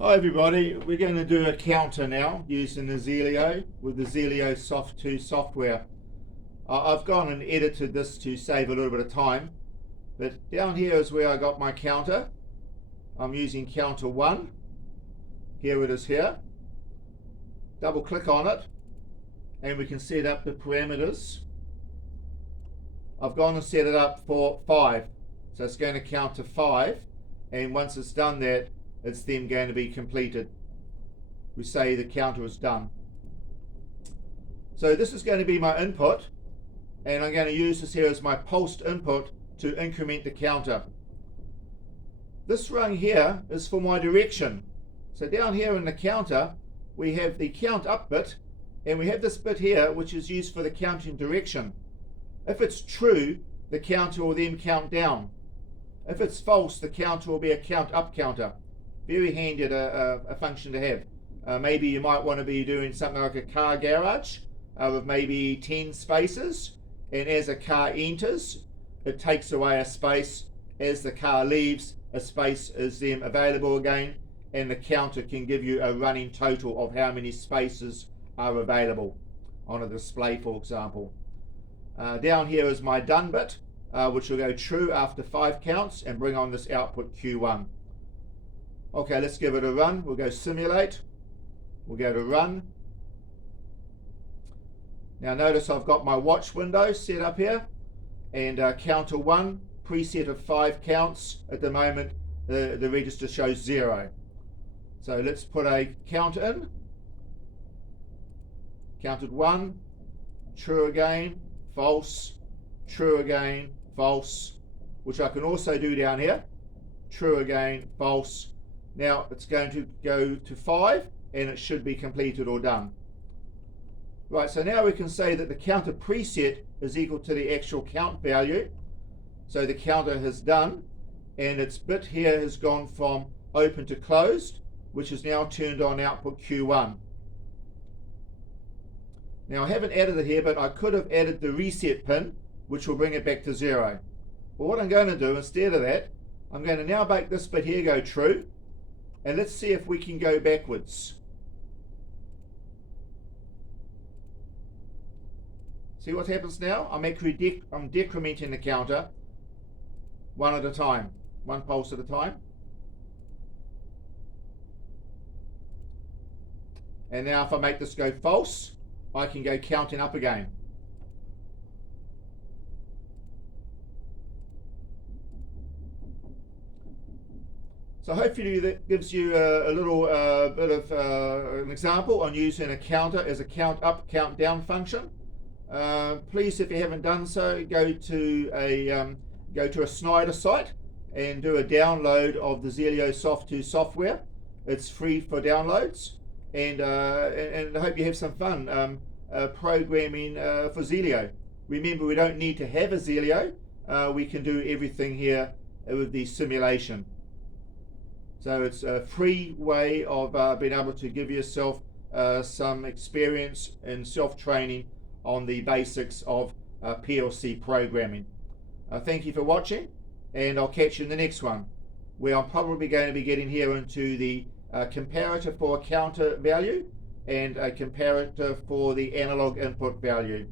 Hi everybody, we're going to do a counter now using the Zelio with the Zelio soft2 software. I've gone and edited this to save a little bit of time, but down here is where I got my counter. I'm using counter 1. Here it is here. Double click on it and we can set up the parameters. I've gone and set it up for 5, so it's going to count to 5, and once it's done that, it's then going to be completed. We say the counter is done. So this is going to be my input, and I'm going to use this here as my pulsed input to increment the counter. This rung here is for my direction. So down here in the counter we have the count up bit, and we have this bit here which is used for the counting direction. If it's true, the counter will then count down. If it's false, the counter will be a count up counter. Very handy a function to have. Maybe you might want to be doing something like a car garage with maybe 10 spaces, and as a car enters, it takes away a space. As the car leaves, a space is then available again, and the counter can give you a running total of how many spaces are available on a display, for example. Down here is my done bit, which will go true after 5 counts and bring on this output Q1. Okay, let's give it a run. We'll go simulate. We'll go to run. Now notice I've got my watch window set up here, and counter 1, preset of 5 counts. At the moment the register shows 0. So let's put a count in. Counted 1, true again, false, true again, false, which I can also do down here. True again, false. Now it's going to go to 5 and it should be completed or done. Right, so now we can say that the counter preset is equal to the actual count value. So the counter has done, and its bit here has gone from open to closed, which is now turned on output Q1. Now I haven't added it here, but I could have added the reset pin, which will bring it back to 0. But what I'm going to do instead of that, I'm going to now make this bit here go true. And let's see if we can go backwards. See what happens now? I'm decrementing the counter one at a time, one pulse at a time. And now if I make this go false, I can go counting up again. So hopefully that gives you a little bit of an example on using a counter as a count up, count down function. Please, if you haven't done so, go to a Snyder site and do a download of the Zelio soft2 software. It's free for downloads, and I hope you have some fun programming for Zelio. Remember, we don't need to have a Zelio. We can do everything here with the simulation. So it's a free way of being able to give yourself some experience in self-training on the basics of PLC programming. Thank you for watching, and I'll catch you in the next one, where I'm probably going to be getting here into the comparator for a counter value and a comparator for the analog input value.